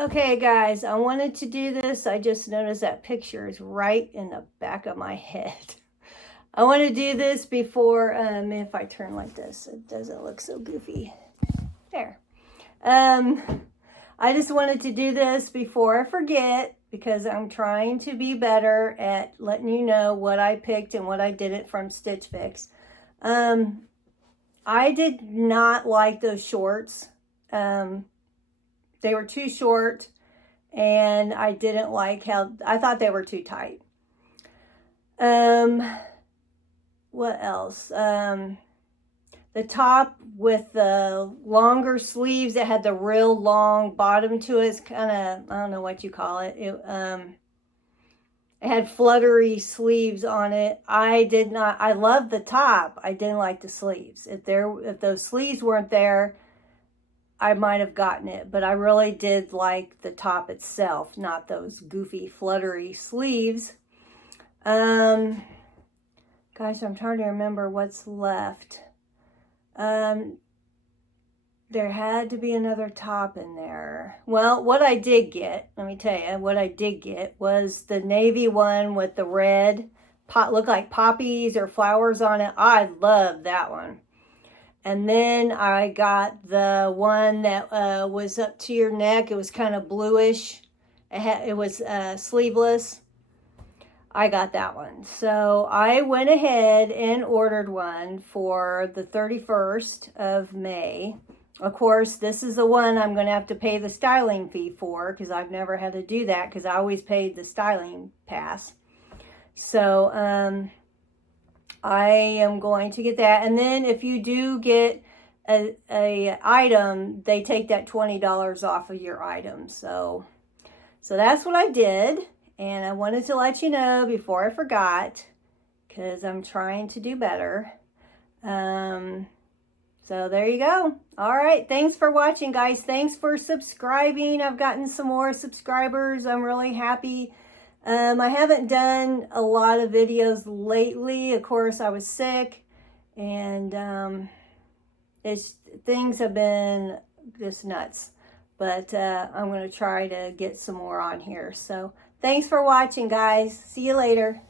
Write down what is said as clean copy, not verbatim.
Okay, guys, I wanted to do this. I just noticed that picture is right in the back of my head. I want to do this before, if I turn like this, it doesn't look so goofy. There. I just wanted to do this before I forget because I'm trying to be better at letting you know what I picked and what I didn't from Stitch Fix. I did not like those shorts. They were too short, and I didn't like how, I thought they were too tight. What else? The top with the longer sleeves that had the real long bottom to it is kind of, I don't know what you call it. It had fluttery sleeves on it. I loved the top. I didn't like the sleeves. If those sleeves weren't there, I might have gotten it, but I really did like the top itself, not those goofy, fluttery sleeves. Gosh, I'm trying to remember what's left. There had to be another top in there. Well, what I did get, let me tell you, what I did get was the navy one with the red, look like poppies or flowers on it. I love that one. And then I got the one that was up to your neck. It was kind of bluish. It was sleeveless. I got that one. So I went ahead and ordered one for the 31st of May. Of course, this is the one I'm going to have to pay the styling fee for because I've never had to do that because I always paid the styling pass. So, I am going to get that. And then if you do get a item, they take that $20 off of your item. So that's what I did. And I wanted to let you know before I forgot because I'm trying to do better. So there you go. All right. Thanks for watching, guys. Thanks for subscribing. I've gotten some more subscribers. I'm really happy. I haven't done a lot of videos lately. Of course, I was sick, and things have been just nuts. But I'm going to try to get some more on here. So thanks for watching, guys. See you later.